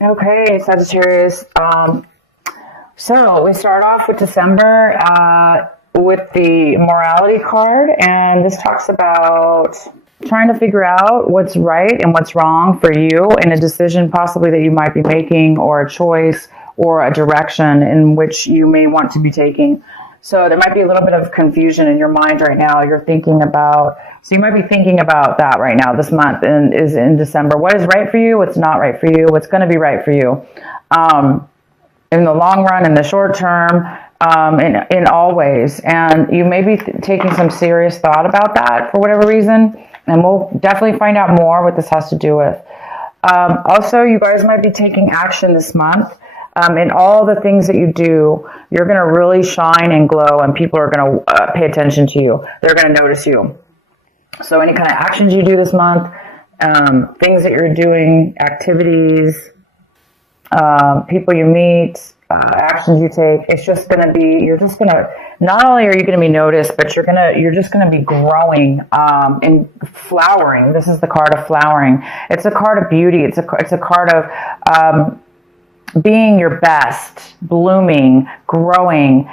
Okay, Sagittarius. So we start off with December with the morality card, and this talks about trying to figure out what's right and what's wrong for you in a decision possibly that you might be making, or a choice or a direction in which you may want to be taking. So there might be a little bit of confusion in your mind right now. So you might be thinking about that right now, this month, and is in December. What is right for you? What's not right for you? What's going to be right for you? In the long run, in the short term, in all ways. And you may be taking some serious thought about that for whatever reason. And we'll definitely find out more what this has to do with. Also, you guys might be taking action this month. In all the things that you do, you're going to really shine and glow, and people are going to pay attention to you. They're going to notice you. So any kind of actions you do this month, things that you're doing, activities, people you meet, actions you take, it's just going to be, not only are you going to be noticed, but you're just going to be growing, and flowering. This is the card of flowering. It's a card of beauty. It's a card of, being your best, blooming, growing,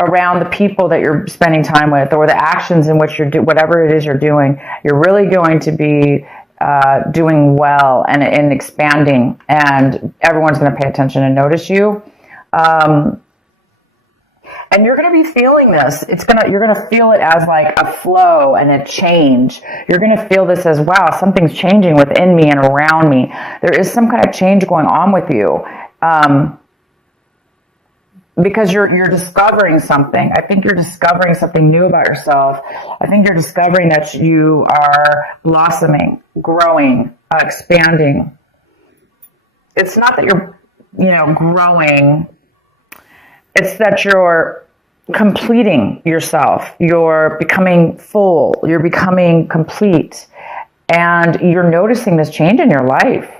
around the people that you're spending time with, or the actions in which whatever it is you're doing, you're really going to be doing well and expanding, and everyone's going to pay attention and notice you. And you're going to be feeling this. You're going to feel it as like a flow and a change. You're going to feel this as, wow, something's changing within me and around me. There is some kind of change going on with you. Because you're discovering something. I think you're discovering something new about yourself. I think you're discovering that you are blossoming, growing, expanding. It's not that you're, growing. It's that you're completing yourself. You're becoming full. You're becoming complete. And you're noticing this change in your life.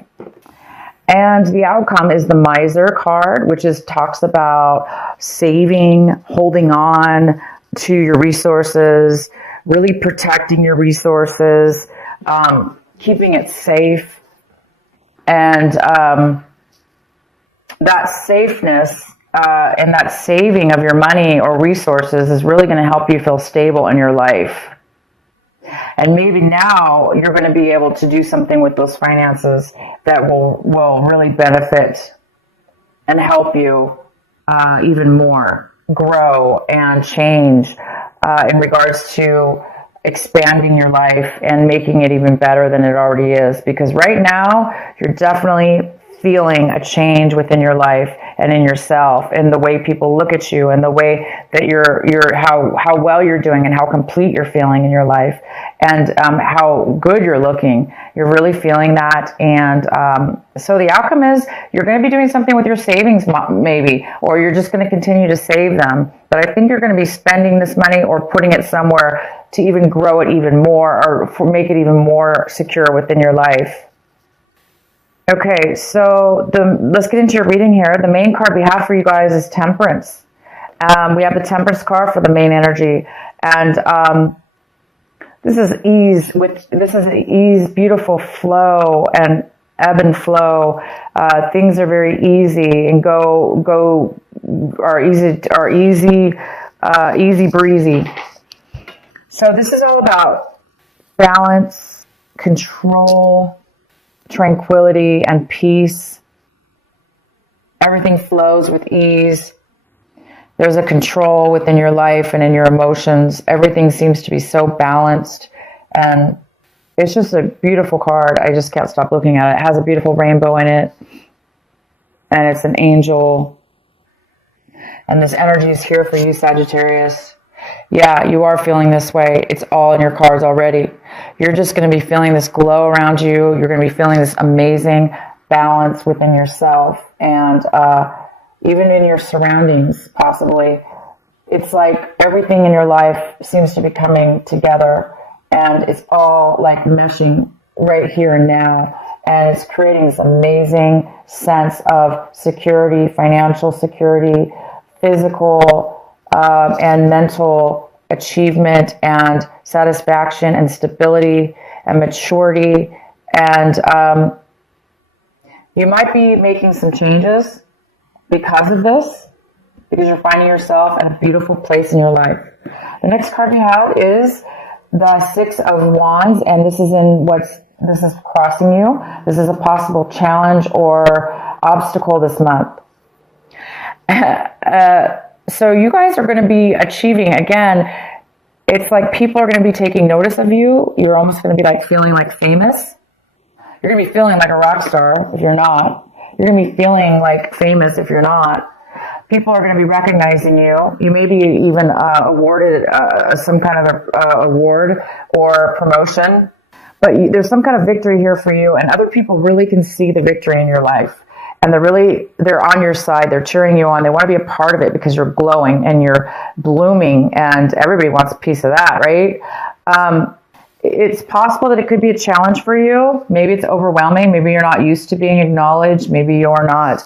And the outcome is the Miser card, which talks about saving, holding on to your resources, really protecting your resources, keeping it safe. And that safeness and that saving of your money or resources is really going to help you feel stable in your life. And maybe now you're going to be able to do something with those finances that will really benefit and help you even more grow and change in regards to expanding your life and making it even better than it already is. Because right now you're definitely feeling a change within your life and in yourself, and the way people look at you, and the way that how well you're doing, and how complete you're feeling in your life, and how good you're looking. You're really feeling that. And so the outcome is you're going to be doing something with your savings, maybe, or you're just going to continue to save them. But I think you're going to be spending this money or putting it somewhere to even grow it even more, or make it even more secure within your life. Okay, so let's get into your reading here. The main card we have for you guys is Temperance. We have the Temperance card for the main energy, and this is ease. This is ease, beautiful flow and ebb and flow. Things are very easy and are easy breezy. So this is all about balance, control, tranquility, and peace. Everything flows with ease. There's a control within your life and in your emotions. Everything seems to be so balanced, and it's just a beautiful card. I just can't stop looking at it. It has a beautiful rainbow in it, and it's an angel, and this energy is here for you, Sagittarius. Yeah, you are feeling this way. It's all in your cards already. You're just going to be feeling this glow around you. You're going to be feeling this amazing balance within yourself, and even in your surroundings, possibly. It's like everything in your life seems to be coming together, and it's all like meshing right here and now. And it's creating this amazing sense of security, financial security, physical and mental achievement and satisfaction and stability and maturity. And You might be making some changes because of this, because you're finding yourself in a beautiful place in your life. The next card we have is the Six of Wands, and this is crossing you. This is a possible challenge or obstacle this month. So you guys are going to be achieving, again, it's like people are going to be taking notice of you. You're almost going to be like feeling like famous. You're going to be feeling like a rock star if you're not. You're going to be feeling like famous if you're not. People are going to be recognizing you. You may be even awarded some kind of award or promotion. But there's some kind of victory here for you, and other people really can see the victory in your life. And they're on your side. They're cheering you on. They want to be a part of it because you're glowing and you're blooming, and everybody wants a piece of that, right? It's possible that it could be a challenge for you. Maybe it's overwhelming. Maybe you're not used to being acknowledged. Maybe you're not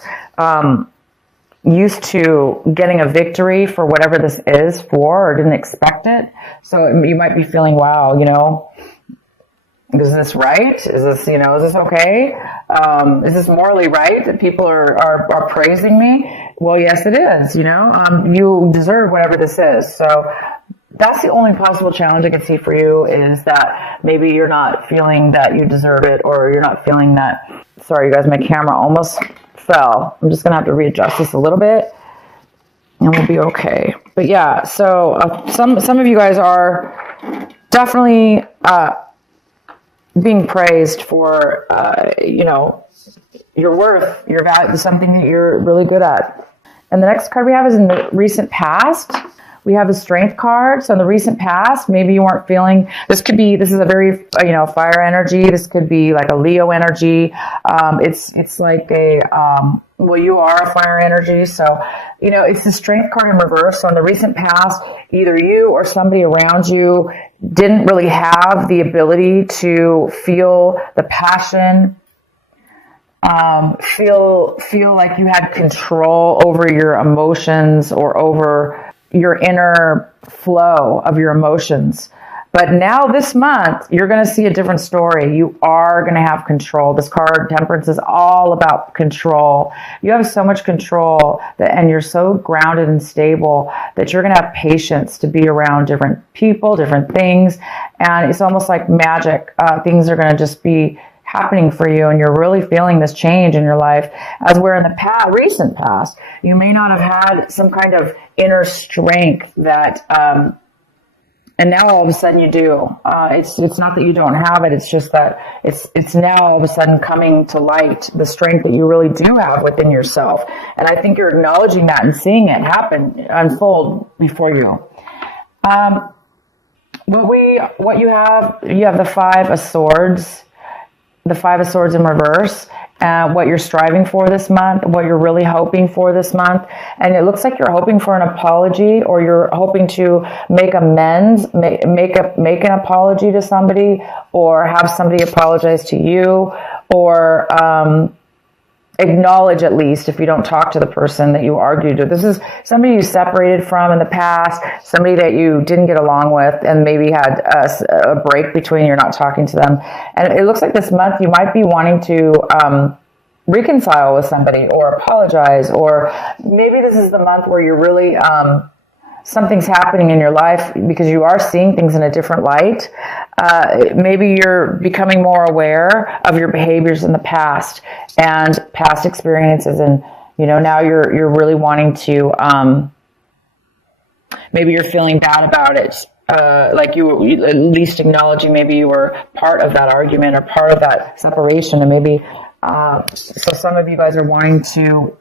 used to getting a victory for whatever this is for, or didn't expect it. So you might be feeling, wow, is this right? Is this, is this okay? Is this morally right that people are praising me? Well, yes, it is, you deserve whatever this is. So that's the only possible challenge I can see for you, is that maybe you're not feeling that you deserve it, or you're not feeling that. Sorry, you guys, my camera almost fell. I'm just going to have to readjust this a little bit and we'll be okay. But yeah, so some of you guys are definitely being praised for, your worth, your value, something that you're really good at. And the next card we have is in the recent past. We have a strength card. So in the recent past, maybe you weren't feeling, this is a very, fire energy. This could be like a Leo energy. It's like you are a fire energy. So, it's the strength card in reverse. So in the recent past, either you or somebody around you didn't really have the ability to feel the passion, feel like you had control over your emotions or over your inner flow of your emotions. But now this month, you're going to see a different story. You are going to have control. This card, Temperance, is all about control. You have so much control and you're so grounded and stable that you're going to have patience to be around different people, different things. And it's almost like magic. Things are going to just be happening for you, and you're really feeling this change in your life. As where in the recent past, you may not have had some kind of inner strength that, and now all of a sudden you do. It's not that you don't have it. It's just that it's now all of a sudden coming to light, the strength that you really do have within yourself. And I think you're acknowledging that and seeing it unfold before you. What you have the Five of Swords. The Five of Swords in reverse, what you're striving for this month, what you're really hoping for this month. And it looks like you're hoping for an apology, or you're hoping to make amends, make an apology to somebody, or have somebody apologize to you, or acknowledge, at least if you don't talk to the person that you argued with. This is somebody you separated from in the past, somebody that you didn't get along with and maybe had a break between, you're not talking to them. And it looks like this month you might be wanting to reconcile with somebody or apologize, or maybe this is the month where you're really something's happening in your life because you are seeing things in a different light. Maybe you're becoming more aware of your behaviors in the past and past experiences, and now you're really wanting to. Maybe you're feeling bad about it, like you at least acknowledging maybe you were part of that argument or part of that separation, and maybe so some of you guys are wanting to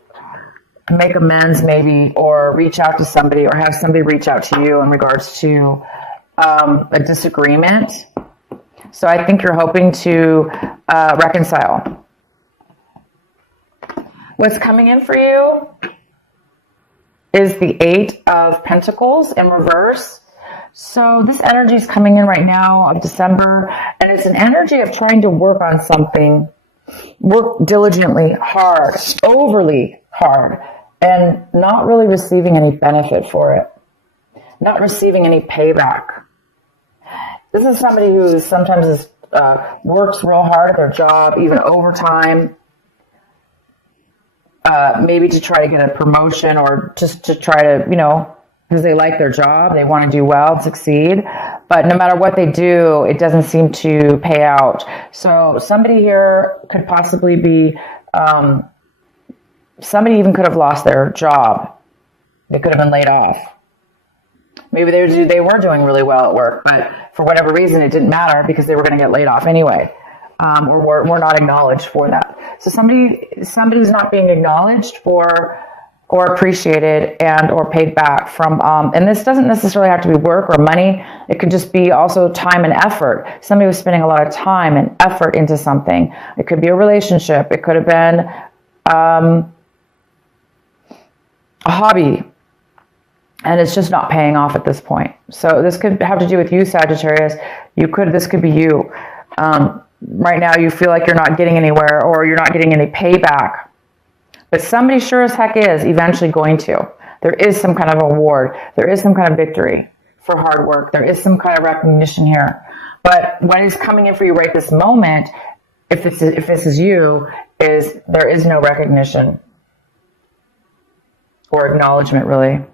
make amends maybe, or reach out to somebody, or have somebody reach out to you in regards to a disagreement. So I think you're hoping to reconcile. What's coming in for you is the Eight of Pentacles in reverse. So this energy is coming in right now of December, and it's an energy of trying to work on something, work diligently, hard, overly hard, and not really receiving any benefit for it, not receiving any payback. This is somebody who sometimes works real hard at their job, even overtime, maybe to try to get a promotion or just to try to, because they like their job, they want to do well and succeed. But no matter what they do, it doesn't seem to pay out. So somebody here could possibly be, somebody even could have lost their job. They could have been laid off. Maybe they were doing really well at work, but for whatever reason, it didn't matter because they were going to get laid off anyway, or were not acknowledged for that. So somebody's not being acknowledged for or appreciated and or paid back from, and this doesn't necessarily have to be work or money. It could just be also time and effort. Somebody was spending a lot of time and effort into something. It could be a relationship. It could have been a hobby, and it's just not paying off at this point. So this could have to do with you, Sagittarius. This could be you. Right now you feel like you're not getting anywhere or you're not getting any payback. But somebody sure as heck is eventually going to. There is some kind of award. There is some kind of victory for hard work. There is some kind of recognition here. But what is coming in for you right this moment, if this is you, is there is no recognition or acknowledgement, really.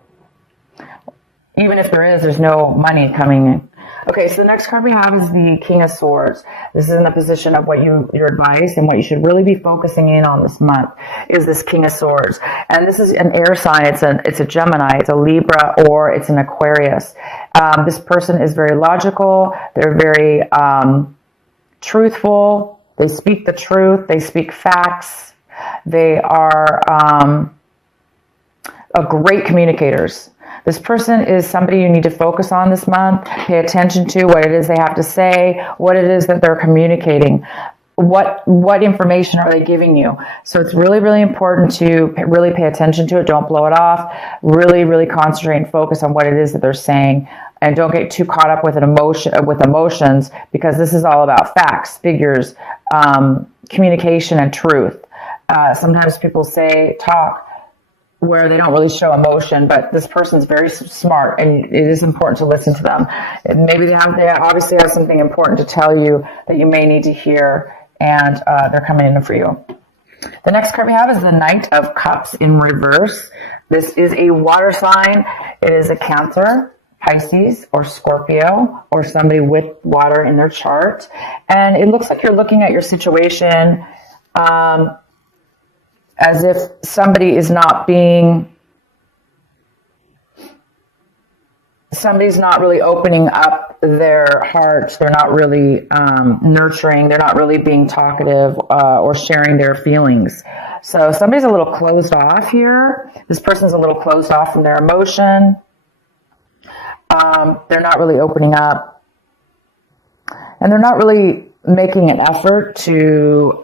Even if there is, there's no money coming in. Okay, so the next card we have is the King of Swords. This is in the position of what your advice and what you should really be focusing in on this month is this King of Swords. And this is an air sign. It's a Gemini, it's a Libra, or it's an Aquarius. This person is very logical. They're very truthful. They speak the truth. They speak facts. They are great communicators. This person is somebody you need to focus on this month. Pay attention to what it is they have to say, what it is that they're communicating, what information are they giving you. So it's really, really important to really pay attention to it. Don't blow it off. Really, really concentrate and focus on what it is that they're saying. And don't get too caught up with emotions, because this is all about facts, figures, communication, and truth. Sometimes people talk where they don't really show emotion, but this person's very smart, and it is important to listen to them. And maybe they obviously have something important to tell you that you may need to hear, and they're coming in for you. The next card we have is the Knight of Cups in reverse. This is a water sign. It is a Cancer, Pisces, or Scorpio, or somebody with water in their chart. And it looks like you're looking at your situation as if somebody is somebody's not really opening up their heart. They're not really nurturing. They're not really being talkative or sharing their feelings. So somebody's a little closed off here. This person's a little closed off from their emotion. They're not really opening up. And they're not really making an effort to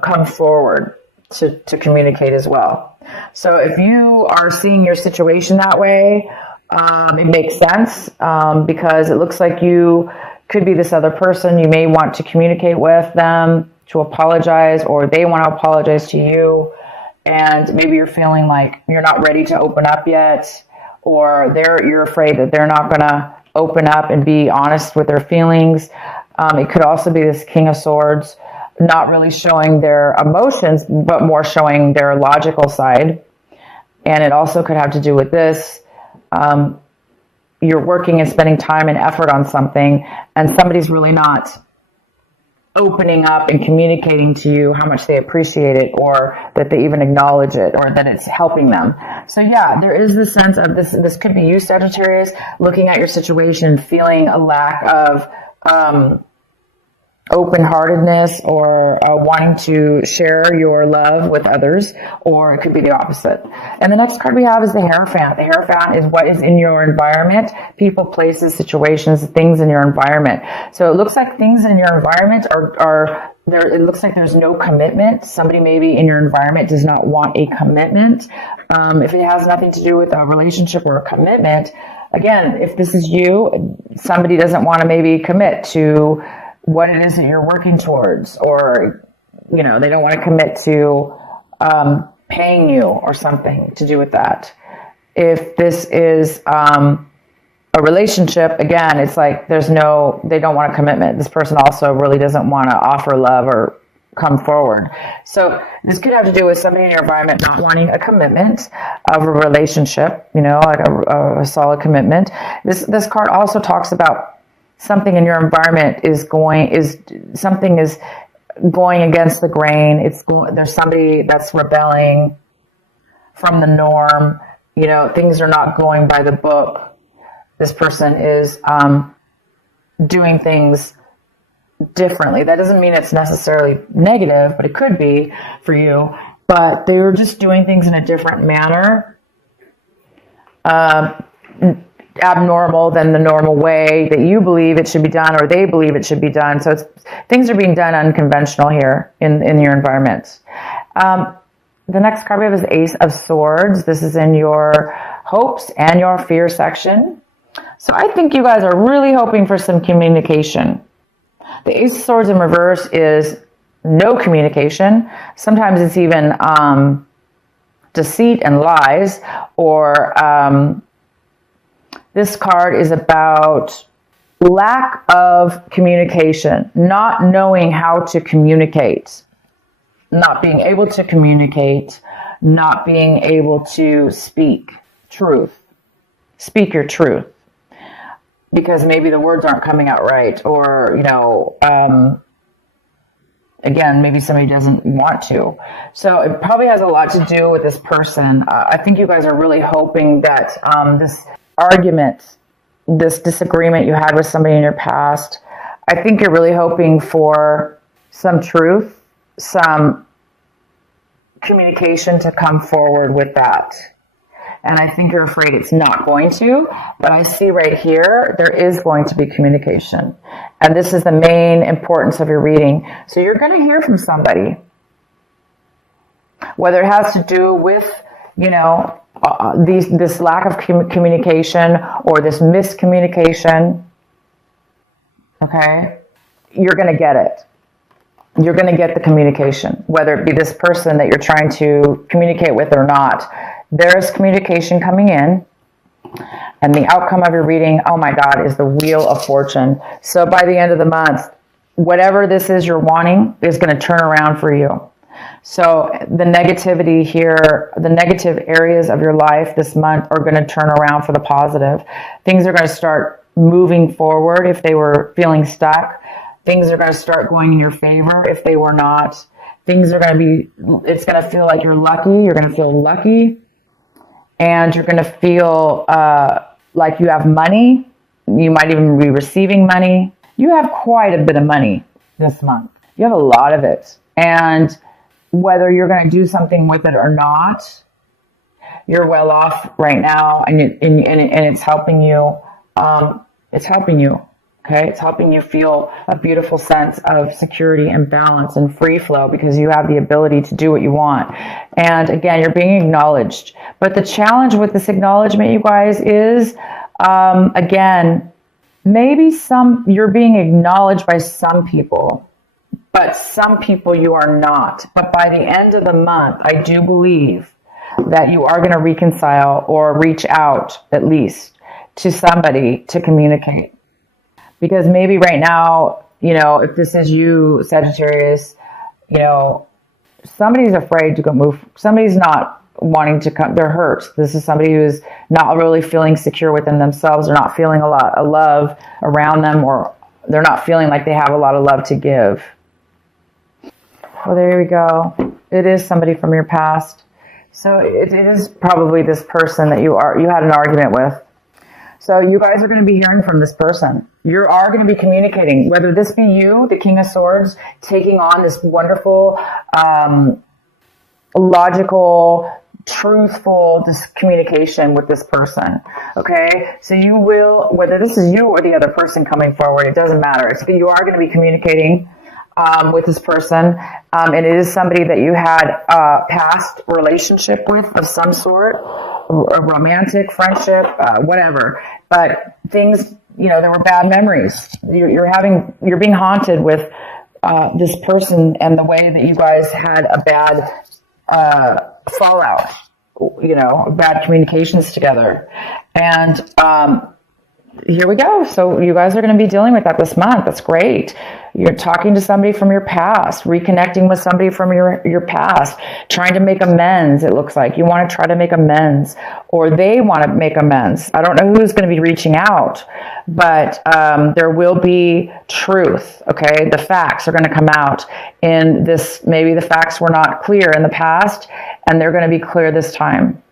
come forward to communicate as well. So if you are seeing your situation that way, it makes sense because it looks like you could be this other person. You may want to communicate with them to apologize, or they want to apologize to you, and maybe you're feeling like you're not ready to open up yet, or you're afraid that they're not going to open up and be honest with their feelings. It could also be this King of Swords, not really showing their emotions, but more showing their logical side. And it also could have to do with this. You're working and spending time and effort on something, and somebody's really not opening up and communicating to you how much they appreciate it, or that they even acknowledge it, or that it's helping them. So yeah, there is this sense of this could be you, Sagittarius, looking at your situation, feeling a lack of open-heartedness, or wanting to share your love with others, or it could be the opposite. And the next card we have is the Hierophant. The Hierophant is what is in your environment: people, places, situations, things in your environment. So it looks like things in your environment are there. It looks like there's no commitment. Somebody maybe in your environment does not want a commitment. If it has nothing to do with a relationship or a commitment, again, if this is you, somebody doesn't want to maybe commit to what it is that you're working towards, or, they don't want to commit to paying you or something to do with that. If this is a relationship, again, it's like they don't want a commitment. This person also really doesn't want to offer love or come forward. So this could have to do with somebody in your environment not wanting a commitment of a relationship, like a solid commitment. This card also talks about something in your environment is going against the grain. There's somebody that's rebelling from the norm. Things are not going by the book. This person is doing things differently. That doesn't mean it's necessarily negative, but it could be for you. But they were just doing things in a different manner, abnormal than the normal way that you believe it should be done or they believe it should be done. So things are being done unconventional here in your environment. The next card we have is Ace of Swords. This is in your hopes and your fear section. So I think you guys are really hoping for some communication. The Ace of Swords in reverse is no communication. Sometimes it's even deceit and lies, or this card is about lack of communication, not knowing how to communicate, not being able to communicate, not being able to speak truth. Speak your truth. Because maybe the words aren't coming out right, or, again, maybe somebody doesn't want to. So it probably has a lot to do with this person. I think you guys are really hoping that this argument, this disagreement you had with somebody in your past, I think you're really hoping for some truth, some communication to come forward with that. And I think you're afraid it's not going to, but I see right here, there is going to be communication. And this is the main importance of your reading. So you're going to hear from somebody, whether it has to do with, this lack of communication or this miscommunication. Okay. You're going to get it. You're going to get the communication, whether it be this person that you're trying to communicate with or not. There is communication coming in, and the outcome of your reading, oh my God, is the Wheel of Fortune. So by the end of the month, whatever this is you're wanting is going to turn around for you. So the negativity here, the negative areas of your life this month are going to turn around for the positive. Things are going to start moving forward if they were feeling stuck. Things are going to start going in your favor if they were not. Things are going to be, it's going to feel like you're lucky. You're going to feel lucky. And you're going to feel like you have money. You might even be receiving money. You have quite a bit of money this month. You have a lot of it. And whether you're going to do something with it or not, you're well off right now. And it's helping you. It's helping you. Okay, it's helping you feel a beautiful sense of security and balance and free flow because you have the ability to do what you want. And again, you're being acknowledged. But the challenge with this acknowledgement, you guys, is, again, maybe you're being acknowledged by some people, but some people you are not. But by the end of the month, I do believe that you are going to reconcile or reach out, at least, to somebody to communicate. Because maybe right now, if this is you, Sagittarius, somebody's afraid to go move. Somebody's not wanting to come. They're hurt. This is somebody who's not really feeling secure within themselves. They're not feeling a lot of love around them, or they're not feeling like they have a lot of love to give. Well, there we go. It is somebody from your past. So it is probably this person that you had an argument with. So you guys are going to be hearing from this person. You are going to be communicating, whether this be you, the King of Swords, taking on this wonderful, logical, truthful communication with this person. Okay? So you will, whether this is you or the other person coming forward, it doesn't matter. You are going to be communicating with this person. And it is somebody that you had a past relationship with of some sort, a romantic friendship, whatever. But things, there were bad memories. You're being haunted with this person and the way that you guys had a bad fallout, bad communications together. And here we go. So you guys are going to be dealing with that this month. That's great. You're talking to somebody from your past, reconnecting with somebody from your past, trying to make amends. It looks like you want to try to make amends, or they want to make amends. I don't know who's going to be reaching out, but there will be truth. Okay. The facts are going to come out in this. Maybe the facts were not clear in the past, and they're going to be clear this time.